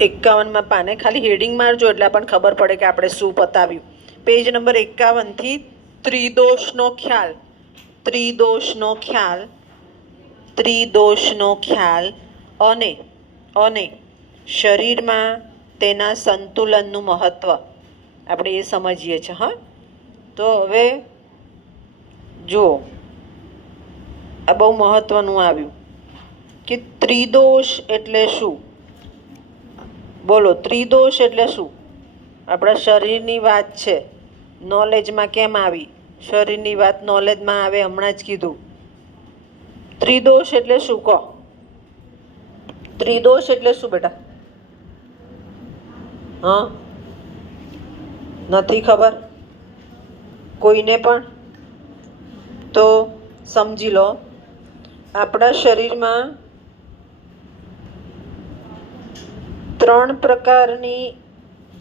51માં પાને ખાલી હેડિંગ મારજો એટલે આપણને ખબર પડે કે આપણે શું પતાવ્યું. પેજ નંબર 51થી ત્રિદોષનો ખ્યાલ. ત્રિદોષનો ખ્યાલ. ત્રિદોષનો ખ્યાલ અને શરીરમાં તેના સંતુલનનું મહત્વ આપણે એ સમજીએ છીએ. હા, તો હવે જુઓ, આ બહુ મહત્વનું આવ્યું કે ત્રિદોષ એટલે શું. બોલો, ત્રિદોષ એટલે શું? આપણા શરીરની વાત છે, નોલેજમાં કેમ આવી? શરીરની વાત નોલેજમાં આવે, હમણાં જ કીધું. ત્રિદોષ એટલે શું કહો? ત્રિદોષ એટલે શું બેટા? હા, નથી ખબર કોઈને પણ? તો સમજી લો, આપણા શરીરમાં 3 પ્રકારની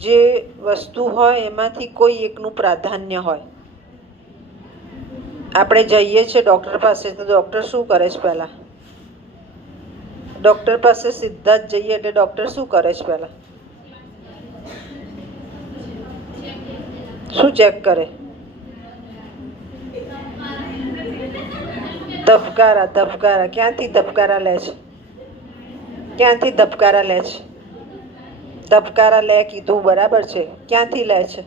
જે વસ્તુ હોય એમાંથી કોઈ એકનું પ્રાધાન્ય હોય. આપણે જઈએ છીએ ડૉક્ટર પાસે, તો ડૉક્ટર શું કરે છે પહેલાં? ડૉક્ટર પાસે સીધા જ જઈએ એટલે ડૉક્ટર શું કરે છે પહેલાં? શું ચેક કરે? ધબકારા. ધબકારા ક્યાંથી ધબકારા લે છે? ક્યાંથી ધબકારા લે છે? ધબકારા લે કીધું બરાબર છે, ક્યાંથી લે છે?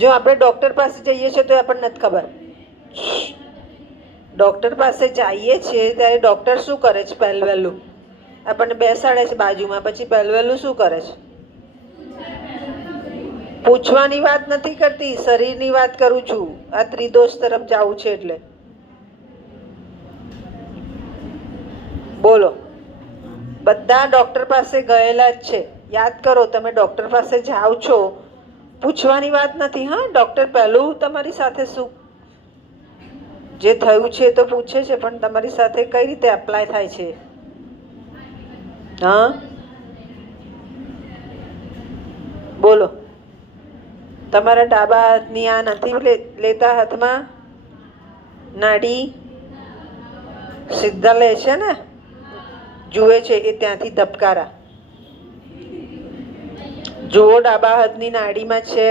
જો આપણે ડૉક્ટર પાસે જઈએ છીએ તો આપણને નથી ખબર. ડૉક્ટર પાસે જઈએ છીએ ત્યારે ડૉક્ટર શું કરે છે? પહેલું આપણને બેસાડે છે બાજુમાં, પછી પહેલું શું કરે છે? પૂછવાની વાત નથી કરતી, શરીરની વાત કરું છું. આ ત્રિદોષ તરફ જવું છે એટલે બોલો. બધા ડૉક્ટર પાસે ગયેલા જ છે. યાદ કરો, તમે ડૉક્ટર પાસે જાઓ છો, પૂછવાની વાત નથી. હા, ડૉક્ટર પહેલું તમારી સાથે શું જે થયું છે તો પૂછે છે, પણ તમારી સાથે કઈ રીતે એપ્લાય થાય છે? હા, બોલો. તમારા ડાબા હાથની આ નથી લેતા હાથમાં નાડી? સીધા લે છે ને, જુએ છે એ ત્યાંથી ધબકારા. જુઓ, ડાબા હાથની નાડીમાં છે,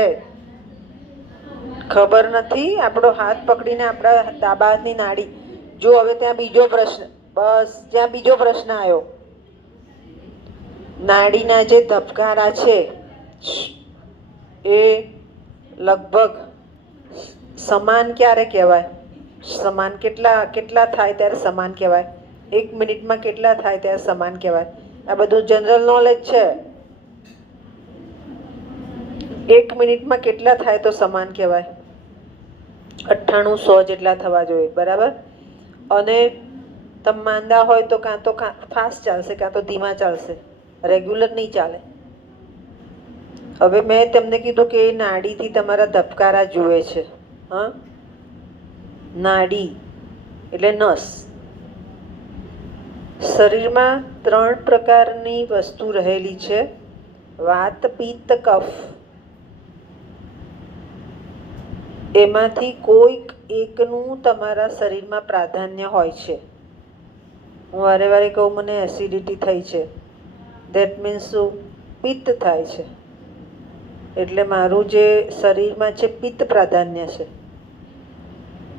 ખબર નથી? આપણો હાથ પકડીને આપણા ડાબા હાથની નાડી જો. હવે ત્યાં બીજો પ્રશ્ન, બસ ત્યાં બીજો પ્રશ્ન આવ્યો. નાડીના જે ધબકારા છે એ લગભગ સમાન ક્યારે કહેવાય? સમાન કેટલા થાય ત્યારે સમાન કહેવાય? 1 મિનિટમાં કેટલા થાય ત્યારે સમાન કહેવાય? આ બધું જનરલ નોલેજ છે. 1 મિનિટમાં કેટલા થાય તો સમાન કહેવાય? 98-100 જેટલા થવા જોઈએ, બરાબર? અને તમે માંદા હોય તો કાં તો ફાસ્ટ ચાલશે, કાં તો ધીમા ચાલશે, રેગ્યુલર નહીં ચાલે. હવે મેં તમને કીધું કે નાડીથી તમારા ધબકારા જુએ છે. હા, નાડી એટલે નસ. શરીરમાં 3 પ્રકારની વસ્તુ રહેલી છે: વાત, પિત્ત, કફ. એમાંથી કોઈક એકનું તમારા શરીરમાં પ્રાધાન્ય હોય છે. હું વારે વારે કહું, મને એસિડિટી થઈ છે, ધેટ મીન્સ શું? પિત્ત થાય છે. એટલે મારું જે શરીરમાં છે પિત્ત પ્રાધાન્ય છે.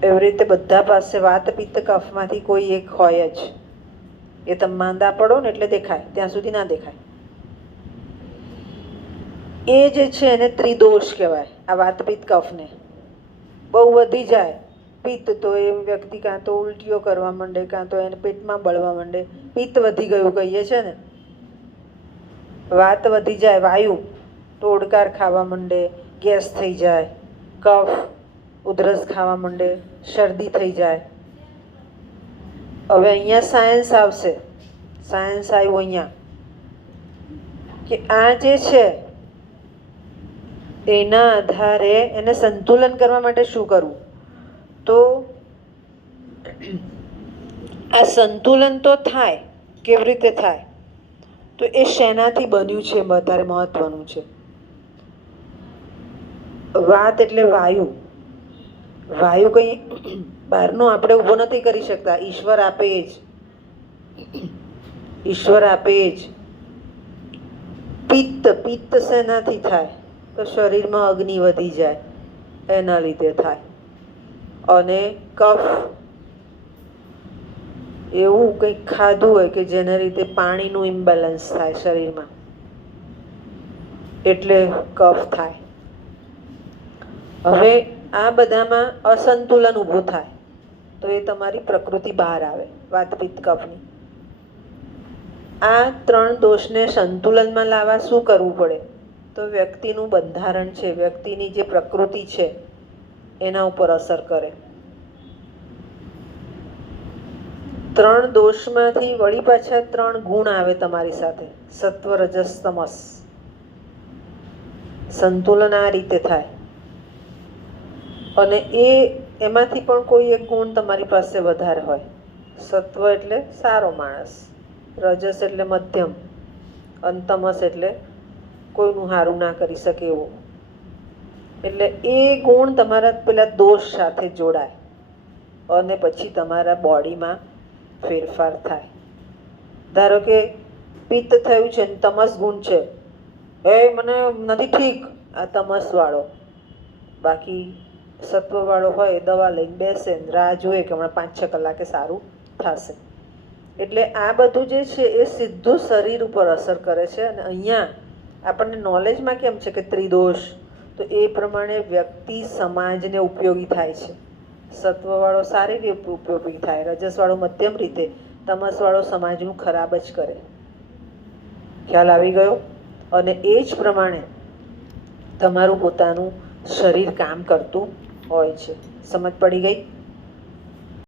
એવી રીતે બધા પાસે વાત, પિત્ત, કફમાંથી કોઈ એક હોય જ. એ તમે માંદા પડો ને એટલે દેખાય, ત્યાં સુધી ના દેખાય. એ જે છે એને ત્રિદોષ કહેવાય. આ વાત, પિત્ત, કફને બહુ વધી જાય પિત્ત તો એ વ્યક્તિ કાં તો ઉલટીઓ કરવા માંડે, કાં તો એને પેટમાં બળવા માંડે. પિત્ત વધી ગયું કહીએ છે ને. વાત વધી જાય, વાયુ તો ઓડકાર ખાવા માંડે, ગેસ થઈ જાય. કફ, ઉધરસ ખાવા માંડે, શરદી થઈ જાય. હવે અહીંયા સાયન્સ આવશે. સાયન્સ આવ્યું અહીંયા કે આ જે છે એના આધારે એને સંતુલન કરવા માટે શું કરવું? તો આ સંતુલન તો થાય. કેવી રીતે થાય? તો એ શેનાથી બન્યું છે વધારે મહત્વનું છે. વાત એટલે વાયુ. વાયુ કંઈ બહારનો આપણે ઊભો નથી કરી શકતા. ઈશ્વર આપે જ. ઈશ્વર આપે જ. પિત્ત શેનાથી થાય? તો શરીરમાં અગ્નિ વધી જાય એના લીધે થાય. અને કફ, એવું કંઈક ખાધું હોય કે જેના લીધે પાણીનું ઇમ્બેલેન્સ થાય શરીરમાં, એટલે કફ થાય. હવે આ બધામાં અસંતુલન ઊભું થાય તો એ તમારી પ્રકૃતિ બહાર આવે, વાત પિત્ત કફની. આ 3 દોષને સંતુલનમાં લાવવા શું કરવું પડે? તો વ્યક્તિનું બંધારણ છે, વ્યક્તિની જે પ્રકૃતિ છે એના ઉપર અસર કરે. 3 દોષમાંથી વળી પાછા 3 ગુણ આવે તમારી સાથે, સત્વ, રજસ, તમસ. સંતુલન આ રીતે થાય. અને એમાંથી પણ કોઈ એક ગુણ તમારી પાસે વધારે હોય. સત્વ એટલે સારો માણસ, રજસ એટલે મધ્યમ, અને તમસ એટલે કોઈનું સારું ના કરી શકે એવો. એટલે એ ગુણ તમારા પેલા દોષ સાથે જોડાય અને પછી તમારા બોડીમાં ફેરફાર થાય. ધારો કે પિત્ત થયું છે ને તમસ ગુણ છે, એ મને નથી ઠીક, આ તમસવાળો. બાકી સત્વવાળો હોય દવા લઈને બેસે, રાહ જોઈએ કે હમણાં 5-6 કલાકે સારું થશે. એટલે આ બધું જે છે એ સીધું શરીર ઉપર અસર કરે છે. અને અહીંયા આપણને નોલેજમાં કેમ છે કે ત્રિદોષ, તો એ પ્રમાણે વ્યક્તિ સમાજને ઉપયોગી થાય છે. સત્વવાળો સારી રીતે ઉપયોગી થાય, રજસવાળો મધ્યમ રીતે, તમસવાળો સમાજનું ખરાબ જ કરે. ખ્યાલ આવી ગયો? અને એ જ પ્રમાણે તમારું પોતાનું શરીર કામ કરતું હોય છે. સમજ પડી ગઈ?